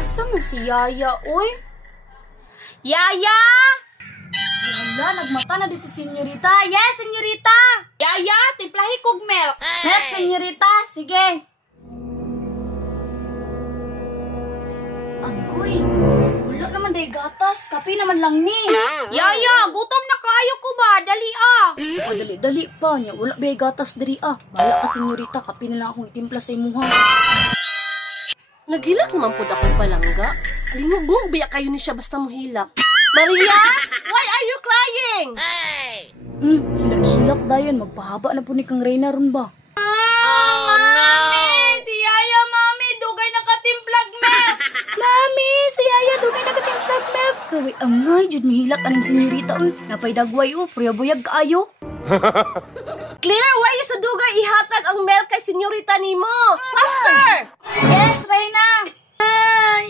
Asa man si Yaya, oy? Yaya! Hala, nagmata na di si senyorita. Yes, senyorita! Yaya, timplahi kog milk. Milk, senyorita. Sige. Agoy, wala naman day gatas. Kape naman lang ni. Yaya, gutom na kayo ko ba? Dali ah. Dali pa niya. Wala bay gatas diri ah. Bala ka senyorita, kape na lang akong itimpla sa imuha. Nagilak naman po akong palangga. Lingog-ngog biya kayo ni siya basta mo hilak. Maria, why are you crying? Hilak-hilak dayon. Magpahaba na po ni kang Reyna ron ba? Oh no! Si Yaya, mami, dugay nakatimplag milk. Mami, si Yaya, dugay nakatimplag milk. Kaway, angay, jud mihilak aning senyorita. Napay dagway puyab-buyag kaayo. Claire, why you so dugay ihatag ang milk kay senyorita nimo? Faster! Yes, Reyna.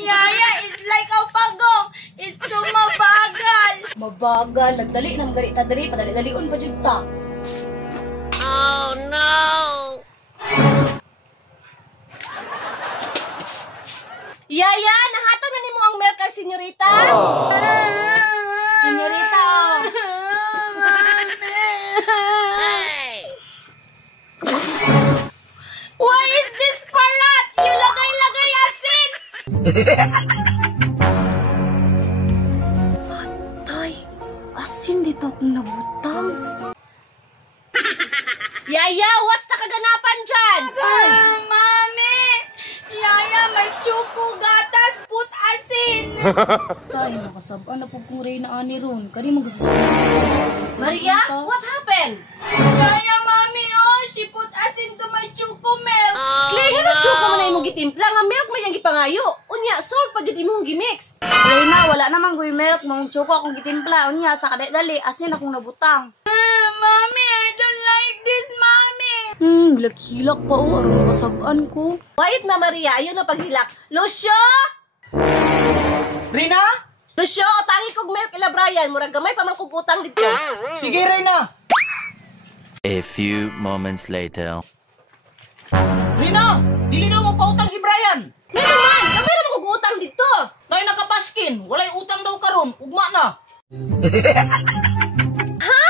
Yaya, it's like a pagong. It's so mabagal. Mabagal. Nagdali nang ganita dali. Padali-dalion pa jud ta. Oh no! Yaya, nahatag na nimo ang milk kay senyorita? Senyorita. Why is this parat? You lagay-lagay asin. Patay. Asin dito akong nabutang. Yaya, what's na kaganapan dyan? Mami! Yaya, may chuko gatas put asin. Tay, nakasabaan na po kong Reyna ani ron. Kani mo gusto Maria, what happened? Yaya, mami, she put asin to my chuko milk. Claire, nga nagtsuka mo na imong gitimpla nga milk may ang gipangayo. Unya, salt pa jud imong gimix. Reyna, wala namang guy milk. Mang chuko akong gitimpla. Unya, sa kadali, asin akong nabutang. Mami, I don't like this, mami. Hilak-hilak pa aron nakasabaan ko. Wait na Maria, ayun na paghilak. Lucio! Reyna? Lucio, tangi kog milk ila Brian. Murag gamay pa man kog utang dito. Sige, Reyna. A few moments later. Reyna, dili na mo pautang si Brian. Nga naman, gamay na kog utang dito. Nay nakapaskin, walay utang daw karon. Ugma na. Ha?